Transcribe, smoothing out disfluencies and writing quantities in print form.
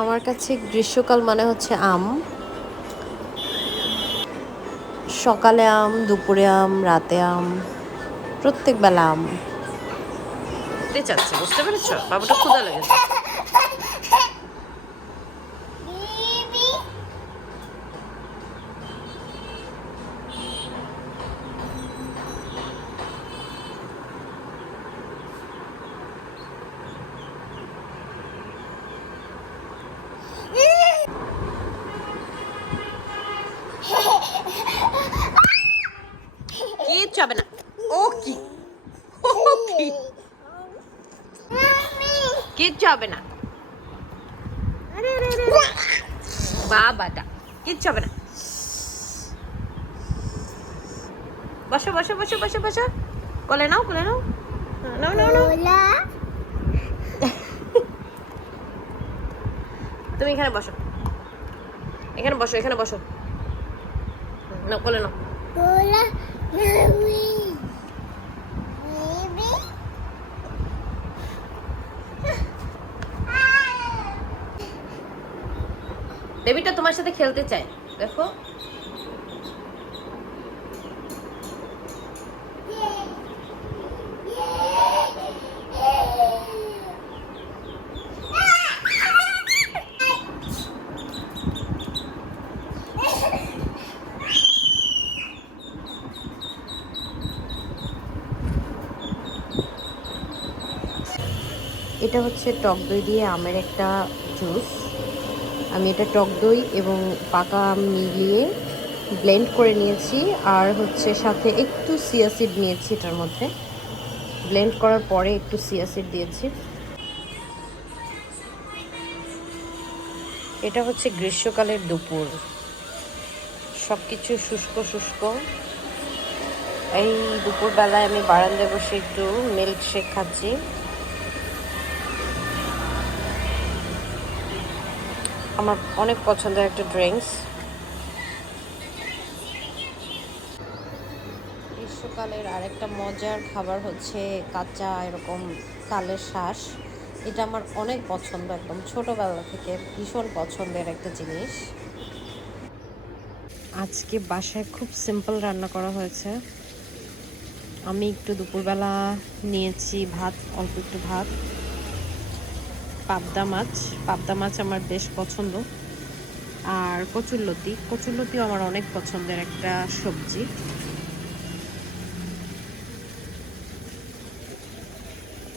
আমার কাছে গ্রীষ্মকাল মানে হচ্ছে আম। সকালে আম, দুপুরে আম, রাতে আম, প্রত্যেক বেলা আম। খেতে চাচ্ছে, বুঝতে পেরেছ? বাবুটা ক্ষুধা লেগেছে। কিচ্ছু হবে না। ও কি, ও কি, কিচ্ছু হবে না। বাবাটা কিচ্ছু হবে না। বসো বসো বসো বসো বসো, কোলে নাও কোলে নাও। নাও নাও নাও, তুমি এখানে বসো, এখানে বসো, এখানে বসো। নাও কোলে নাও। বেবিটা তোমার সাথে খেলতে চায়, দেখো। এটা হচ্ছে টক দই দিয়ে আমের একটা জুস। আমি এটা টক দই এবং পাকা আম মিলিয়ে ব্লেন্ড করে নিয়েছি, আর হচ্ছে সাথে একটু চিয়া সিড নিয়েছি। এটার মধ্যে ব্লেন্ড করার পরে একটু চিয়া সিড দিয়েছি। এটা হচ্ছে গ্রীষ্মকালের দুপুর, সব কিছু শুষ্ক শুষ্ক। এই দুপুরবেলায় আমি বারান্দায় বসে একটু মিল্ক শেক খাচ্ছি। আমার অনেক পছন্দের একটা ড্রিঙ্কস। গ্রীষ্মকালের আরেকটা মজার খাবার হচ্ছে কাঁচা এরকম তালের শাঁস। এটা আমার অনেক পছন্দ, একদম ছোটোবেলা থেকে ভীষণ পছন্দের একটা জিনিস। আজকে বাসায় খুব সিম্পল রান্না করা হয়েছে। আমি একটু দুপুরবেলা নিয়েছি ভাত, অল্প একটু ভাত, পাবদা মাছ। পাবদা মাছ আমার বেশ পছন্দ। আর কচুরলতি, কচুরলতিও আমার অনেক পছন্দের একটা সবজি।